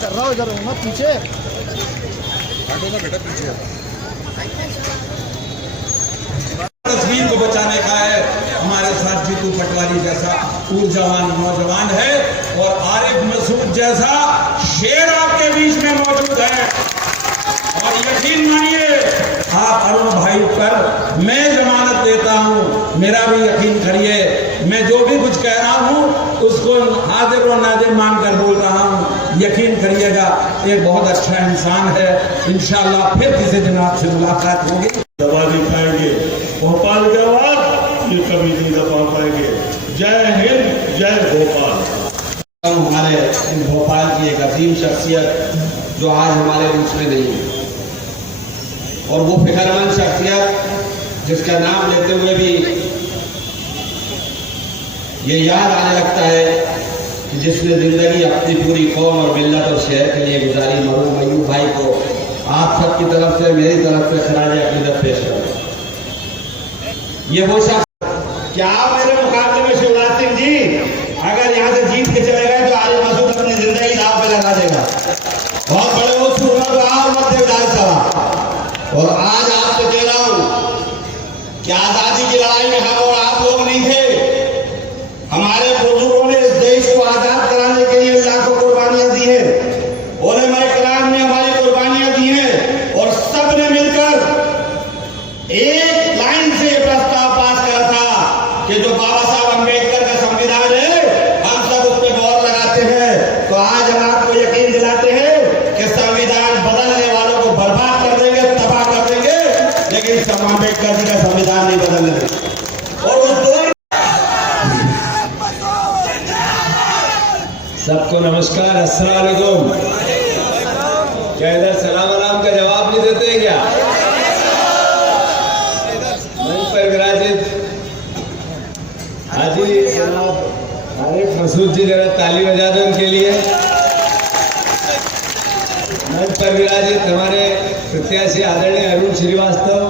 कर रहा हो इधर मत पीछे हटो ना बेटा पीछे। तस्वीर को बचाने का है। हमारे साथ जीतू पटवारी जैसा ऊर्जावान नौजवान है और आरिफ मसूद जैसा शेर आपके बीच में मौजूद है। और यकीन मानिए आप अरुण भाई पर मैं जमानत देता हूं, मेरा भी यकीन करिए। मैं जो भी कुछ कह रहा हूं उसको हाजिर और नाजिर मानकर बोल रहा हूं। यकीन करिएगा एक बहुत अच्छा इंसान है। इंशाअल्लाह फिर किसी दिन आपसे मुलाकात होगी। दबा नहीं पाएंगे भोपाल के बाद ये कभी नहीं दबा पाएंगे। जय हिंद जय भोपाल। हमारे भोपाल की एक अजीम शख्सियत जो आज हमारे बीच में नहीं है और वो फिक्रमंद शख्सियत जिसका नाम लेते हुए भी ये याद आने लगता है कि जिसने जिंदगी अपनी पूरी कौम और मिल्लत और शहर के लिए गुजारी, मरहूम अयूब भाई को आप सबकी तरफ से मेरी तरफ से खराज अकीदत पेश करूं। ये वो शख्स क्या मेरे मुकाबले में शिवराज सिंह जी अगर यहाँ से जीत के चले गए तो आरिफ मसूद अपनी जिंदगी दांव पे लगा देगा। बहुत बड़े वो सूरमा तो आओ मत विधानसभा। और आज आपसे कह रहा हूं कि आजादी की लड़ाई में हम और आप लोग नहीं थे। हमारे बुजुर्गों ने इस देश को आजाद कराने के लिए लाखों कुर्बानियां दी हैं। उलमा इकराम ने हमारी कुर्बानियां दी हैं और सबने मिलकर एक लाइन से प्रस्ताव पास करा था कि जो बाबा साहब अम्बेडकर का संविधान है हम सब उस पर गौर लगाते हैं। तो आज हम आपको यकीन दिलाते हैं कि संविधान बदलने वालों को बर्बाद कर देंगे, तबाह कर देंगे, लेकिन अम्बेडकर जी का संविधान नहीं बदलने देंगे। और उस दो सबको नमस्कार, अस्सलाम वालेकुम। क्या इधर सलाम अलाम का जवाब नहीं देते हैं क्या? मंच पर विराजित हाजी जनाब आरिफ मसूद जी, जरा ताली बजा दो उनके लिए। मंच पर विराजित हमारे प्रत्याशी आदरणीय अरुण श्रीवास्तव,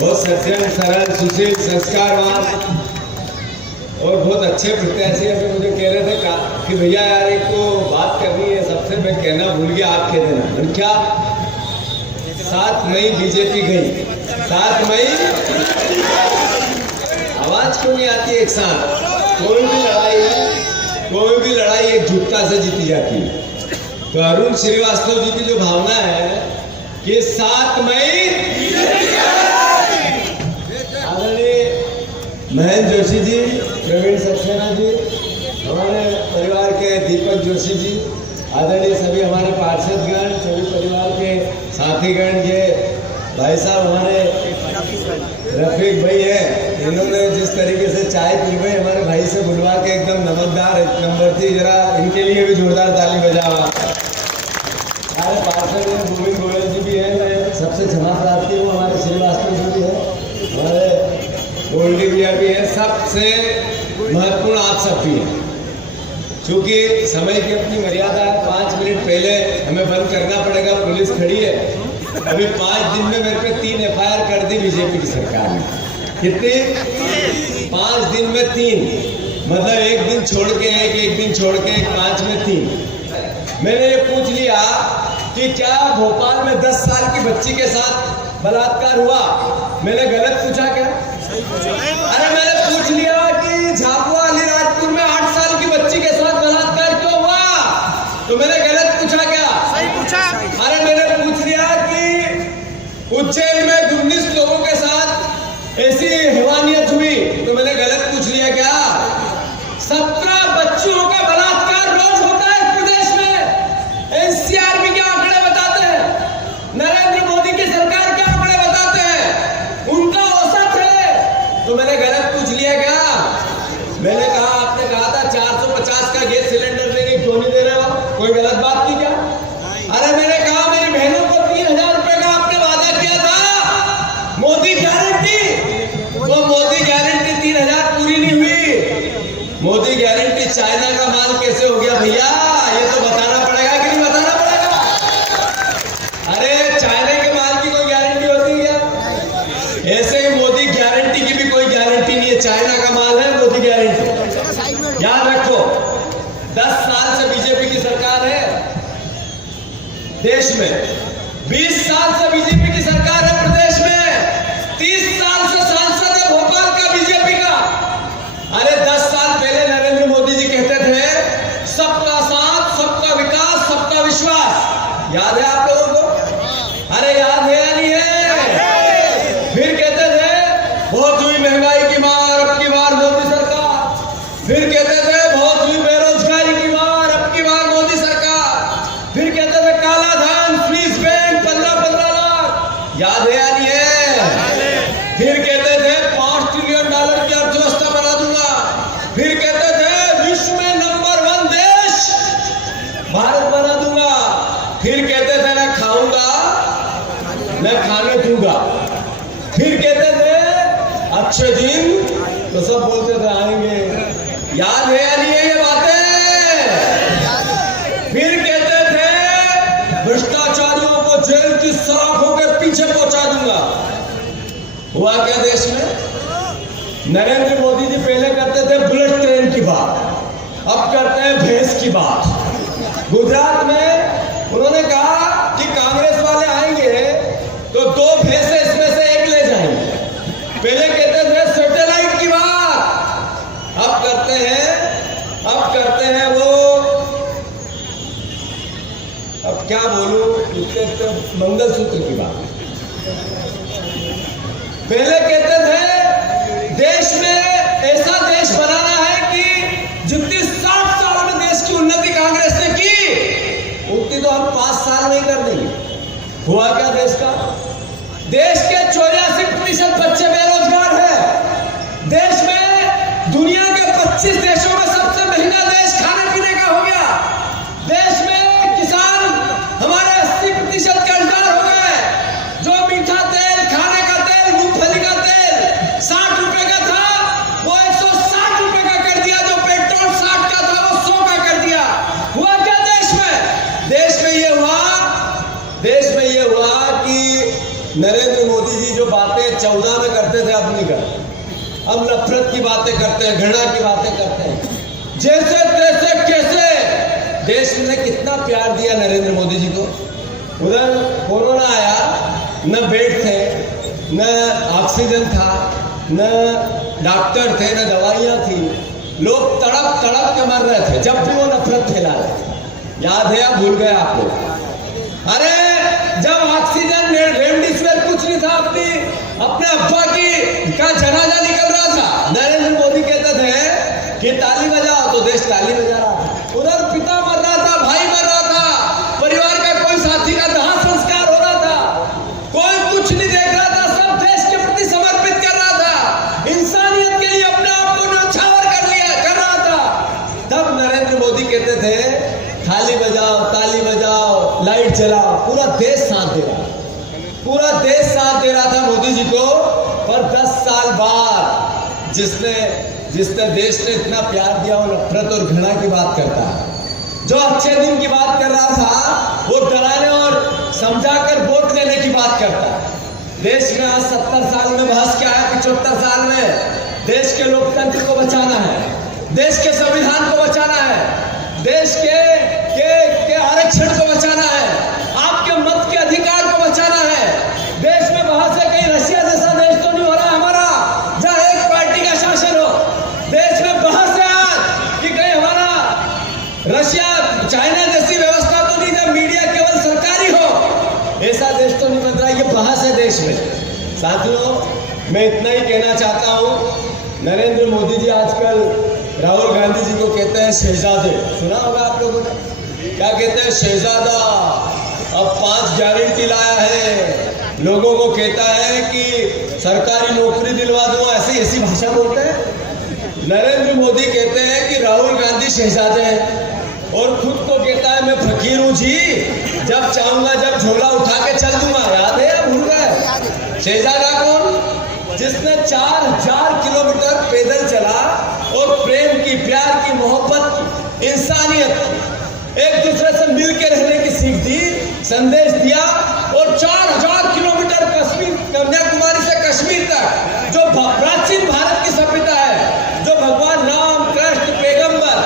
बहुत सज्जन, सरल, सुशील, संस्कारवान और बहुत अच्छे प्रत्याशी। अभी मुझे कह रहे थे कि भैया यार एक तो बात करनी है सबसे, मैं कहना भूल गया, आप कह देना। क्या 7 मई बीजेपी गई, 7 मई आवाज क्यों नहीं आती एक साथ? कोई भी लड़ाई एकजुटता से जीती जाती है। तो अरुण श्रीवास्तव जी की जो भावना है कि 7 मई आदरणीय महेंद्र जोशी जी, प्रवीण सक्सेना जी, हमारे परिवार के दीपक जोशी जी, आदरणीय सभी हमारे पार्षदगण, सभी परिवार के साथीगण, ये भाई साहब हमारे रफीक भाई हैं, इन्होंने जिस तरीके से चाय पिलवाई हमारे भाई से बुलवा के एकदम नमकदार एक नंबर थी। जरा इनके लिए भी जोरदार ताली बजावा। हमारे पार्षद में गोविंद गोयल जी भी हैं, सबसे क्षमा प्रार्थी हूँ, हमारे श्रीवास्तव जी भी हैं, हमारे गोल्डी भैया भी है। सबसे महत्वपूर्ण आप सब भी हैं। चूंकि समय की अपनी मर्यादा है, 5 मिनट पहले हमें बंद करना पड़ेगा, पुलिस खड़ी है। अभी 5 दिन में मेरे पे 3 FIR कर दी बीजेपी की सरकार ने। कितनी? 5 दिन में 3, मतलब एक दिन छोड़ के एक दिन छोड़ के 5 में 3। मैंने ये पूछ लिया कि क्या भोपाल में 10 साल की बच्ची के साथ बलात्कार हुआ? मैंने गलत पूछा क्या? अरे मैंने पूछ लिया कि झाबुआ अलीराजपुर में 8 साल की बच्ची के साथ बलात्कार क्यों हुआ? तो मैंने गलत पूछा क्या? सही पूछा। अरे मैंने पूछ लिया कि उज्जैन में 19 लोगों के साथ ऐसी हैवानियत हुई, तो मैंने गलत पूछ लिया क्या? 17 बच्चियों का बलात्कार रोज होता है इस प्रदेश में। NCRB के आंकड़े बताते हैं, नरेंद्र मोदी की सरकार के आंकड़े बताते हैं, उनका औसत है। तो मैंने गलत पूछ लिया क्या? मैंने कहा देश में। 20 साल से बीजेपी की सरकार है प्रदेश में, 30 साल से सांसद है भोपाल का बीजेपी का। अरे 10 साल पहले नरेंद्र मोदी जी कहते थे सबका साथ, सबका विकास, सबका विश्वास। याद है आप लोगों को? अरे याद है या नहीं है? फिर कहते थे बहुत हुई महंगाई की मार, अब की बार मोदी सरकार। फिर कहते थे बहुत हुई बेरोजगारी की मार, अब की बार मोदी सरकार। फिर कहते थे काला धन, स्विस बैंक 15-15 लाख। याद है या नहीं है? फिर कहते थे $5 ट्रिलियन की अर्थव्यवस्था बना दूंगा। फिर कहते थे विश्व में नंबर 1 देश भारत बना दूंगा। फिर कहते थे मैं खाऊंगा, मैं खाने दूंगा। फिर कहते थे अच्छे दिन, तो सब बोलते थे आएंगे। याद है या नहीं है ये बातें? फिर कहते थे भ्रष्टाचारियों को जेल की सलाखों के पीछे पहुंचा दूंगा। हुआ क्या देश में? नरेंद्र मोदी जी पहले करते थे बुलेट ट्रेन की बात, अब करते हैं भैंस की बात। गुजरात में उन्होंने कहा कि कांग्रेस वाले आएंगे तो 2 भैंसे इसमें से एक ले जाएंगे। पहले कहते थे सैटेलाइट की बात, अब करते हैं वो, अब क्या बोलूं, मंगलसूत्र की बात। पहले कहते थे देश में ऐसा देश बनाना है कि जितनी 60 साल में देश की उन्नति कांग्रेस ने की उतनी तो हम 5 साल नहीं कर देंगे। हुआ क्या देश का? देश के 84% बच्चे बेरोजगार हैं। देश में दुनिया के 25 देशों में सबसे महंगा देश खाने पीने का हो गया। देश में किसान हमारे 80% कर्जदार हो गए। जो मीठा तेल, खाने का तेल, मूंगफली का तेल 60 रुपए का था वो 160 रुपए का कर दिया। जो पेट्रोल 60 का था वो 100 का कर दिया। हुआ क्या देश में? देश में ये हुआ कि नरेंद्र मोदी जी जो बातें 14 में करते थे अब नहीं करते। अब नफरत की बातें करते हैं, घृणा की बातें करते हैं। जैसे तैसे कैसे देश ने कितना प्यार दिया नरेंद्र मोदी जी को। उधर कोरोना आया, न बेड थे, न ऑक्सीजन था, न डॉक्टर थे, न दवाइयां थी। लोग तड़प तड़प के मर रहे थे जब भी वो नफरत फैला रहे थे। याद है या भूल गए आप लोग? अरे जब ऑक्सीजन, रेमडेसिविर कुछ नहीं था, अपने अब्बा का जनाजा निकल रहा था, नरेंद्र मोदी कहते थे कि ताली बजाओ, तो देश ताली बजा रहा था। उधर पिता मर रहा था, भाई मर रहा था, परिवार का कोई साथी का दाह संस्कार हो रहा था, कोई कुछ नहीं देख रहा था, सब देश के प्रति समर्पित कर रहा था, इंसानियत के लिए अपने आप को न्यौछावर कर रहा था। तब नरेंद्र मोदी कहते थे थाली बजाओ, ताली बजाओ, लाइट जलाओ। पूरा देश साथ दे रहा था, पूरा देश साथ दे रहा था मोदी जी को। पर 10 साल बाद जिसने देश ने इतना प्यार दिया वो नफरत और घृणा की बात करता है। जो अच्छे दिन की बात कर रहा था वो डराने और समझाकर वोट लेने की बात करता है। देश में आज 70 साल में बहस क्या है? 75 साल में देश के लोकतंत्र को बचाना है, देश के संविधान को बचाना है, देश के आरक्षण को बचाना है, आपके मत के अधिकार को बचाना है। देश में बहस है कहीं रशिया जैसा देश तो नहीं हो रहा हमारा जहां एक पार्टी का शासन हो। देश में बहस है आज कि कहीं हमारा रशिया, चाइना जैसी व्यवस्था तो नहीं जब मीडिया केवल सरकारी हो। ऐसा देश तो नहीं बन रहा, ये बहस है देश में। साथियों, मैं इतना ही कहना चाहता हूं। नरेंद्र मोदी जी आजकल राहुल गांधी जी को कहते हैं शहजादे। सुना होगा आप लोगों ने, क्या कहते हैं? शहजादा अब 5 गारंटी लाया है, लोगों को कहता है कि सरकारी नौकरी दिलवा दूं, ऐसी भाषा बोलते हैं। नरेंद्र मोदी कहते हैं कि राहुल गांधी शहजादे हैं और खुद को कहता है मैं फकीर हूं जी, जब चाहूंगा जब झोला उठा के चल दूंगा। याद है या भूल गए? शहजादा कौन? जिसने 4000 किलोमीटर पैदल चला और प्रेम की, प्यार की, मोहब्बत की, इंसानियत, एक दूसरे से मिलकर रहने की सीख दी, संदेश दिया। और 4000 किलोमीटर कश्मीर, कन्याकुमारी से कश्मीर तक जो प्राचीन भारत की सभ्यता है, जो भगवान राम, कृष्ण, पैगंबर,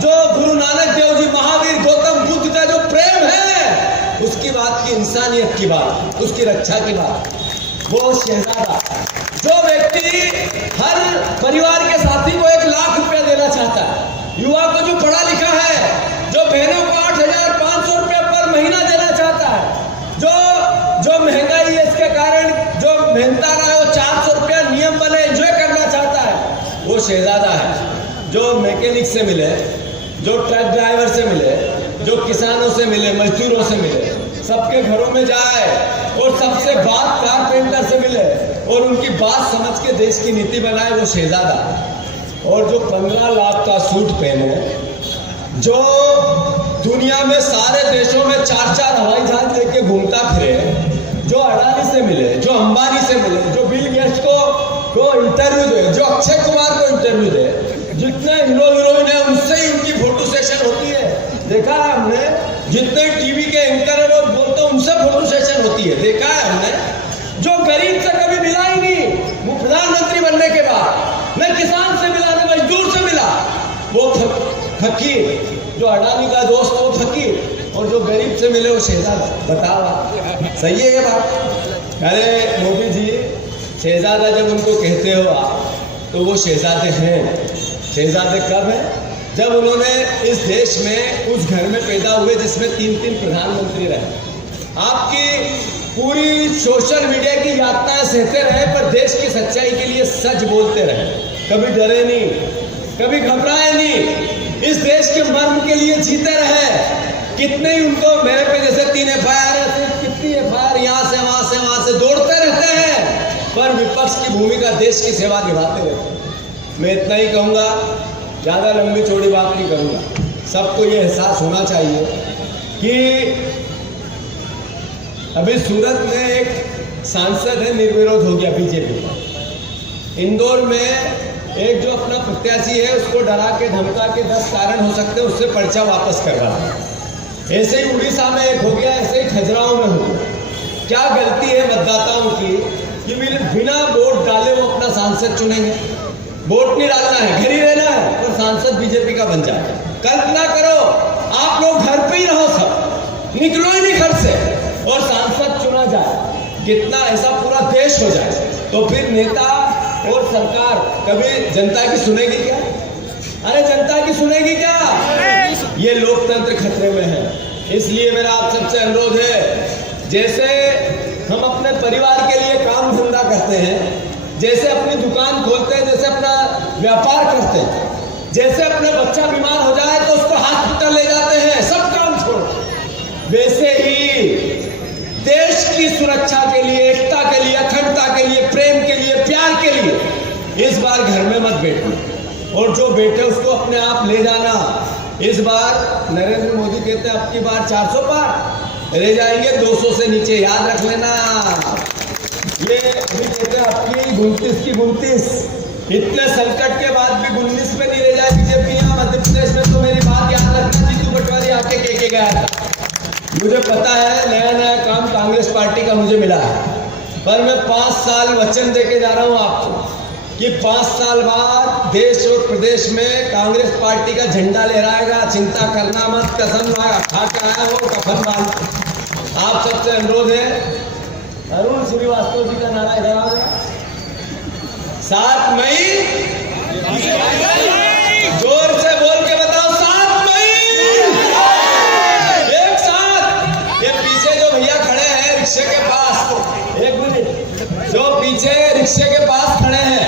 जो गुरु नानक देव जी, महावीर, गौतम बुद्ध का जो प्रेम है, उस किसकी बात की? इंसानियत की बात, उसकी रक्षा की बात। वो शहजादा जो व्यक्ति हर परिवार के साथी को 1 लाख रुपया देना चाहता है, युवा को जो पढ़ा लिखा है, जो बहनों को 8,500 रुपया पर महीना देना चाहता है, जो महंगाई है इसके कारण जो मेहनता रहा है वो 400 रुपया नियम बने एंजॉय करना चाहता है, वो शहजादा है। जो मैकेनिक से मिले, जो ट्रक ड्राइवर से मिले, जो किसानों से मिले, मजदूरों से मिले, सबके घरों में जाए और सबसे बात कारपेंटर से मिले और उनकी बात समझ के देश की नीति बनाए, वो शहजादा। और जो 15 लाख का सूट पहने, जो दुनिया में सारे देशों में 4-4 हवाई जहाज लेके घूमता फिरे, जो अडानी से मिले, जो अंबानी से मिले, जो बिल गेट्स को इंटरव्यू दे, जो अक्षय कुमार को इंटरव्यू दे, जितने हीरो हीरोइन है उनसे ही उनकी फोटो सेशन होती है, देखा है हमने। जितने टीवी के एंकर है वो बोलते हैं उनसे फोटो सेशन होती है, देखा है हमने। जो गरीब से कभी मिला ही नहीं, वो प्रधानमंत्री बनने के बाद न किसान से मिला न मजदूर से मिला, वो फकीर। जो अडानी का दोस्त वो फकीर और जो गरीब से मिले वो शहजादा। बताओ सही है ये बात? अरे मोदी जी, शहजादा जब उनको कहते हो आप, तो वो शहजादे हैं। शहजादे कब हैं? जब उन्होंने इस देश में उस घर में पैदा हुए जिसमें 3 प्रधानमंत्री रहे। आपकी पूरी सोशल मीडिया की यातनाएं सहते रहे पर देश की सच्चाई के लिए सच बोलते रहे, कभी डरे नहीं, कभी घबराए नहीं, इस देश के मर्म के लिए जीते रहे। कितने ही उनको मेरे पे जैसे 3 FIR है, कितनी FIR यहाँ से वहां से दौड़ते रहते हैं, पर विपक्ष की भूमिका देश की सेवा निभाते रहते हैं। मैं इतना ही कहूँगा, ज़्यादा लंबी चौड़ी बात नहीं करूँगा। सबको ये एहसास होना चाहिए कि अभी सूरत में एक सांसद है, निर्विरोध हो गया बीजेपी का। इंदौर में एक जो अपना प्रत्याशी है उसको डरा के धमका के 10 कारण हो सकते हैं उससे पर्चा वापस करवा। ऐसे ही उड़ीसा में एक हो गया, ऐसे ही खजुराहो में हो गया। क्या गलती है मतदाताओं की कि बिना वोट डाले वो अपना सांसद चुनेंगे? वोट नहीं डालना है, घर ही रहना है और सांसद बीजेपी का बन जाए। कल्पना करो आप लोग घर पे ही रहो, सब निकलो ही नहीं घर से और सांसद चुना जाए, कितना ऐसा पूरा देश हो जाए, तो फिर नेता और सरकार कभी जनता की सुनेगी क्या? अरे जनता की सुनेगी क्या? ये लोकतंत्र खतरे में है। इसलिए मेरा आप सबसे अनुरोध है, जैसे हम अपने परिवार के लिए काम धंधा करते हैं, जैसे अपनी दुकान खोलते हैं, जैसे अपना व्यापार करते हैं, जैसे अपने बच्चा बीमार हो जाए तो उसको हॉस्पिटल ले जाते हैं, सब काम छोड़, वैसे ही देश की सुरक्षा के लिए, एकता के लिए, अखंडता के लिए, प्रेम के लिए, प्यार के लिए इस बार घर में मत बैठो और जो बैठे उसको अपने आप ले जाना। इस बार नरेंद्र मोदी कहते हैं अब की बार 400 पार रह जाएंगे, 200 से नीचे, याद रख लेना। ये अभी कहते हैं आपकी 29 की 29, इतने संकट के बाद भी 19 पे नहीं रह जाए बीजेपी यहाँ मध्य प्रदेश में। तो मेरी बात याद रखना, जीतू पटवारी आके कह के गया था, मुझे पता है नया नया काम कांग्रेस पार्टी का मुझे मिला है, पर मैं 5 साल वचन देके जा रहा हूं आपको कि 5 साल बाद देश और प्रदेश में कांग्रेस पार्टी का झंडा लहराएगा। चिंता करना मत, कसम खा के आया हो कफन बांध। आप सबसे अनुरोध है, अरुण श्रीवास्तव जी का नारा इधर आ गया, 7 मई, जोर से बोल के बताओ, 7 मई, एक साथ। ये पीछे जो भैया खड़े हैं रिक्शे के पास, एक मिनट, जो पीछे रिक्शे के पास खड़े हैं,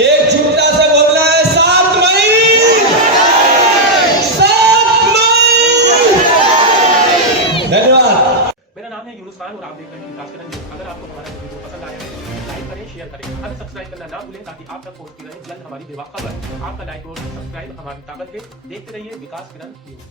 एक झुमटा से बोलना है 7 मई, 7 मई। धन्यवाद। मेरा नाम है यूनुस खान और आप देख रहे हैं विकास किरण न्यूज़। अगर आपको हमारा वीडियो पसंद आया है लाइक करें, शेयर करें, हमें सब्सक्राइब करना ना भूलें ताकि आप तक पहुंचती रहे जल्द हमारी बेवा खबर। आपका लाइक और सब्सक्राइब हमारी ताकत है। देखते रहिए विकास किरण न्यूज़।